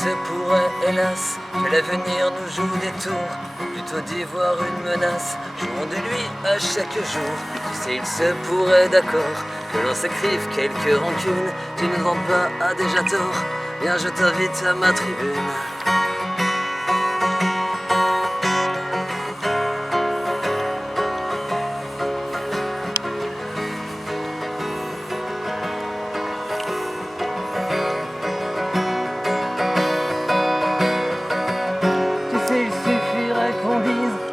se pourrait, hélas, que l'avenir nous joue des tours, plutôt d'y voir une menace, jouons de lui à chaque jour. Tu sais, il se pourrait, d'accord, que l'on s'écrive quelques rancunes. Tu ne vends pas à déjà tort, viens, je t'invite à ma tribune.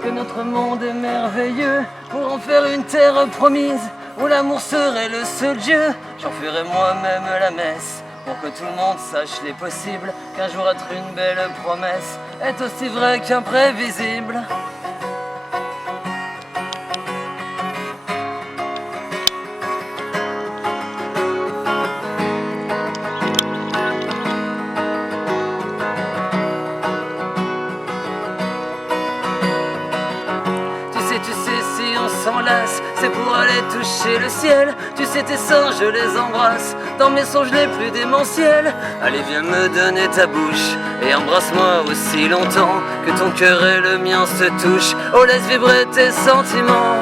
Que notre monde est merveilleux pour en faire une terre promise où l'amour serait le seul Dieu. J'en ferai moi-même la messe pour que tout le monde sache les possibles, qu'un jour être une belle promesse est aussi vrai qu'imprévisible. Tu sais, si on s'enlace, c'est pour aller toucher le ciel. Tu sais, tes seins, je les embrasse dans mes songes les plus démentiels. Allez, viens me donner ta bouche et embrasse-moi aussi longtemps que ton cœur et le mien se touchent. Oh, laisse vibrer tes sentiments.